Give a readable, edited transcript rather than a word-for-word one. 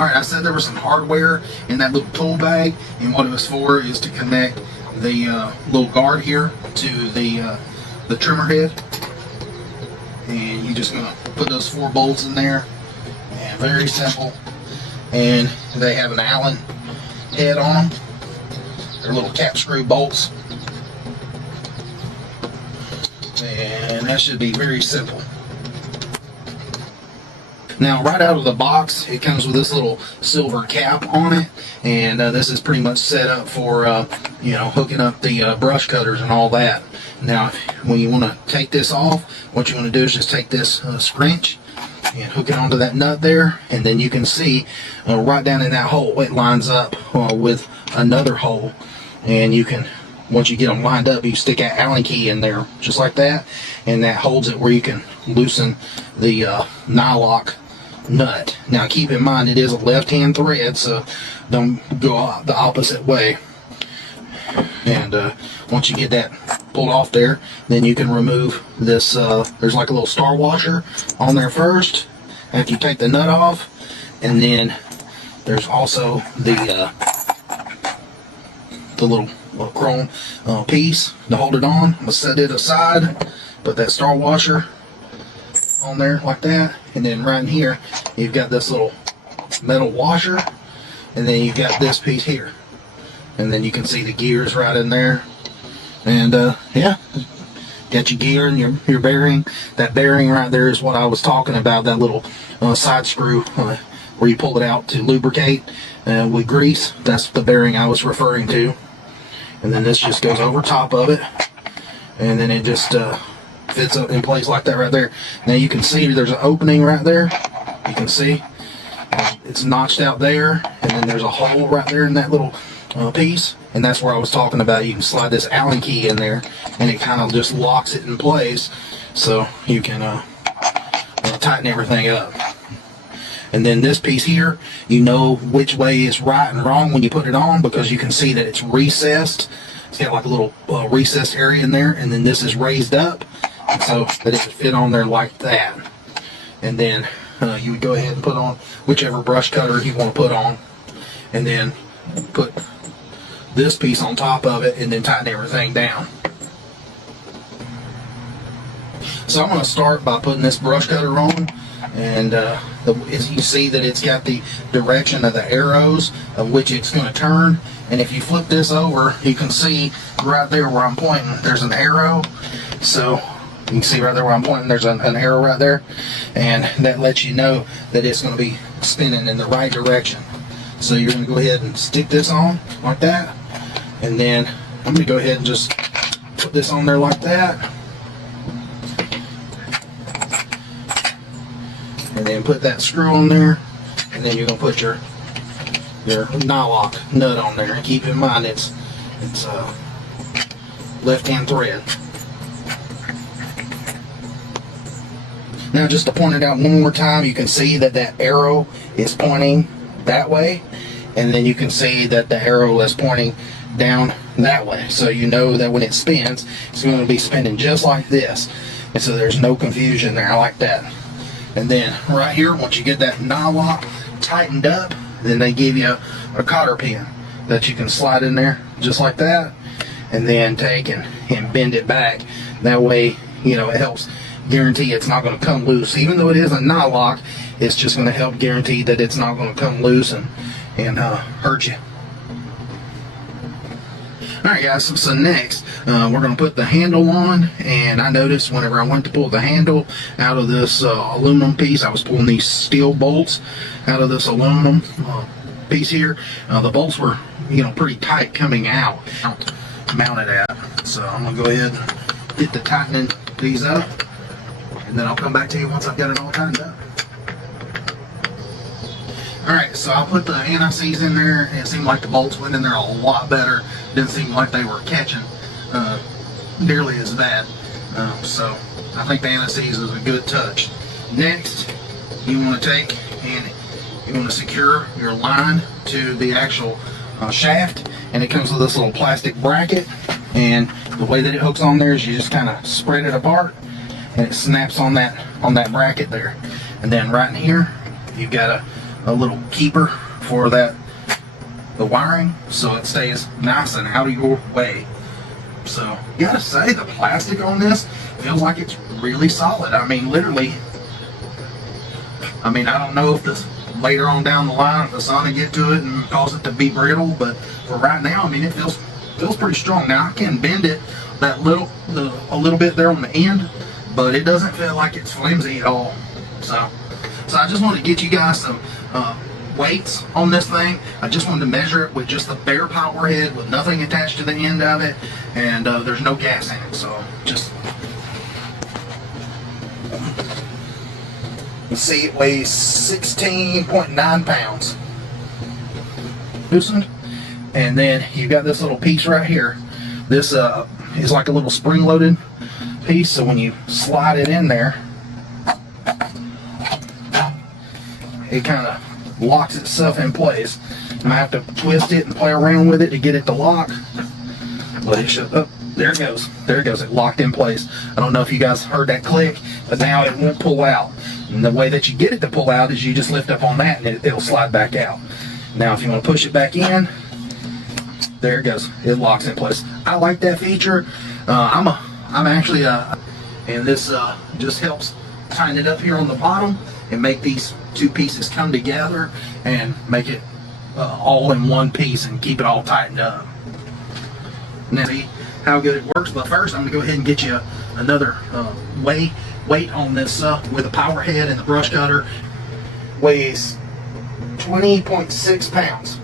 Alright, I said there was some hardware in that little tool bag, and what it was for is to connect the little guard here to the trimmer head. And you're just gonna put those 4 bolts in there, and very simple. And they have an Allen head on them. They're little cap screw bolts, and that should be very simple. Now, right out of the box, it comes with this little silver cap on it, and this is pretty much set up for you know, hooking up the brush cutters and all that. Now, when you want to take this off, what you want to do is just take this scrunch and hook it onto that nut there, and then you can see right down in that hole, it lines up with another hole, and you can, once you get them lined up, you stick that Allen key in there just like that, and that holds it where you can loosen the nylock nut. Now keep in mind, it is a left-hand thread, so don't go the opposite way. And once you get that pulled off there, then you can remove this. There's like a little star washer on there first after you take the nut off, and then there's also the little chrome piece to hold it on. I'm gonna set it aside, put that star washer on there like that, and then right in here you've got this little metal washer, and then you've got this piece here, and then you can see the gears right in there. And yeah, got your gear and your bearing. That bearing right there is what I was talking about, that little side screw where you pull it out to lubricate with grease. That's the bearing I was referring to. And then this just goes over top of it, and then it just fits up in place like that right there. Now you can see there's an opening right there. You can see it's notched out there, and then there's a hole right there in that little piece, and that's where I was talking about. You can slide this Allen key in there, and it kind of just locks it in place, so you can tighten everything up. And then this piece here, you know which way is right and wrong when you put it on, because you can see that it's recessed. It's got like a little recessed area in there, and then this is raised up so that it can fit on there like that. And then you would go ahead and put on whichever brush cutter you want to put on, and then put this piece on top of it, and then tighten everything down. So I'm going to start by putting this brush cutter on, and as you see that it's got the direction of the arrows of which it's going to turn. And if you flip this over, you can see right there where I'm pointing, there's an arrow. So you can see right there where I'm pointing, there's an arrow right there, and that lets you know that it's going to be spinning in the right direction. So you're going to go ahead and stick this on like that, and then I'm going to go ahead and just put this on there like that, and then put that screw on there, and then you're going to put your nylock nut on there. And keep in mind it's left-hand thread. Now, just to point it out one more time, you can see that that arrow is pointing that way, and then you can see that the arrow is pointing down that way. So you know that when it spins, it's going to be spinning just like this, and so there's no confusion there. I like that. And then right here, once you get that nylock tightened up, then they give you a cotter pin that you can slide in there just like that, and then take and bend it back. That way, you know, it helps guarantee it's not going to come loose. Even though it is a nylock, it's just going to help guarantee that it's not going to come loose and hurt you. Alright guys, so next we're going to put the handle on, and I noticed whenever I went to pull the handle out of this aluminum piece, I was pulling these steel bolts out of this aluminum piece here. The bolts were, you know, pretty tight coming out, mounted at. So I'm going to go ahead and get the tightening these up, and then I'll come back to you once I've got it all tightened up. Alright, so I put the anti-seize in there, and it seemed like the bolts went in there a lot better. Didn't seem like they were catching nearly as bad. So I think the anti-seize is a good touch. Next, you want to take and you want to secure your line to the actual shaft, and it comes with this little plastic bracket, and the way that it hooks on there is you just kind of spread it apart, and it snaps on that bracket there. And then right in here, you've got a little keeper for the wiring, so it stays nice and out of your way. So gotta say, the plastic on this feels like it's really solid. I mean, literally, I mean, I don't know if this later on down the line, if the sun will get to it and cause it to be brittle, but for right now, I mean, it feels pretty strong. Now I can bend it a little bit there on the end, but it doesn't feel like it's flimsy at all. So I just wanted to get you guys some weights on this thing. I just wanted to measure it with just the bare power head with nothing attached to the end of it, and there's no gas in it. So just, you see it weighs 16.9 pounds. Loosened. And then you've got this little piece right here. This is like a little spring-loaded piece, so when you slide it in there, it kind of locks itself in place. You might have to twist it and play around with it to get it to lock, but it should. Oh, there it goes. There it goes. It locked in place. I don't know if you guys heard that click, but now it won't pull out. And the way that you get it to pull out is you just lift up on that, and it'll slide back out. Now, if you want to push it back in, there it goes. It locks in place. I like that feature. I'm actually and this just helps tighten it up here on the bottom and make these two pieces come together and make it all in one piece and keep it all tightened up. Now, see how good it works. But first, I'm gonna go ahead and get you another weight on this with a power head and the brush cutter. Weighs 20.6 pounds.